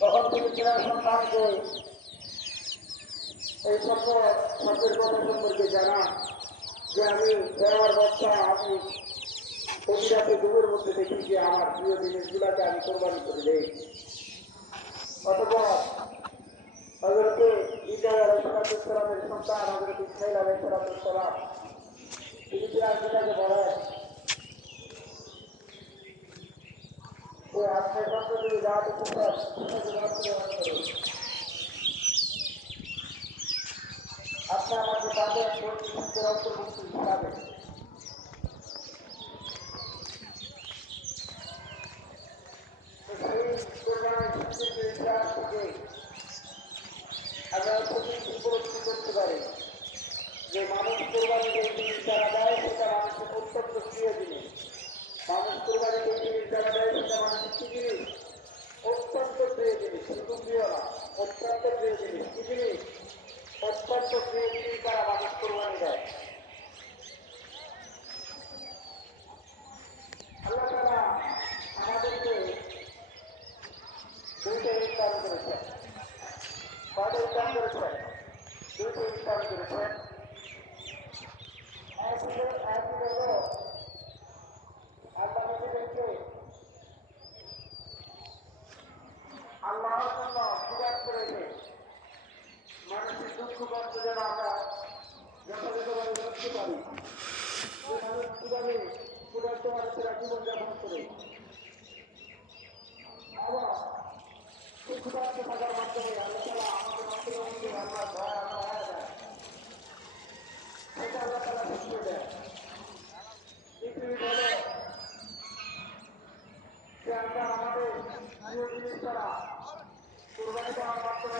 তখন তিনি ছেলের সন্তানকে এই সকল সত্যের কথা সম্পর্কে জানা যে আমি দেওয়ার বাচ্চা আমি প্রতিরাতে দুপুর মধ্যে দেখি যে আমার প্রিয় জিনিসগুলাকে আমি কোরবানি করে দেই। অথবা হযরতে ঈসা আলাইহিস সালামের সন্তান হযরত ইসমাঈল আলাইহিস সালাম তিনি যেটাকে বলেন যে আপনার সন্তান যা আপনি আমাকে তাদের পরিচিতের অন্তর্ভুক্ত হিসাবে সেই কোরবানির ইতিহাস থেকে আমরা উপলব্ধি করতে পারি যে মানুষ কোরবানি যে জিনিস যারা দেয় সেটা মানুষের অত্যন্ত প্রিয় জিনিস। মানুষ কোরবানি যে জিনিস যারা দেয় সেটা মানুষের কি জিনিস? অত্যন্ত প্রিয় জিনিস। শুধু প্রিয় না, অত্যন্ত প্রিয় জিনিস। কি জিনিস? অত্যন্ত প্রিয় জিনিস তারা মানুষ কোরবানি দেয়। আল্লাহ তাআলা আমাদেরকে দুইটা ইনকাম করেছেন। কয়টা ইনকাম করেছেন? দুইটা ইনকাম করেছেন। এক হলো আল্লাহ আমাদেরকে আল্লাহর জন্য সুযোগ করেছে মানুষের দুঃখ কষ্ট যেন আমরা যথাযথভাবে বুঝতে পারি যে মানুষ কিভাবে ক্ষুধার্ত মানুষেরা জীবনযাপন করে। আবার সেই ক্ষুধার্ত থাকার মাধ্যমে আল্লাহ তাআলা আমাদের অন্তরে আমরা ভয় আমরা হয়ে যায় সেটা আল্লাহ তাআলা শিখিয়ে দেয়। পৃথিবী বলে যে আমরা আমাদের প্রিয় জিনিস দ্বারা কোরবানি দেওয়ার মাধ্যমে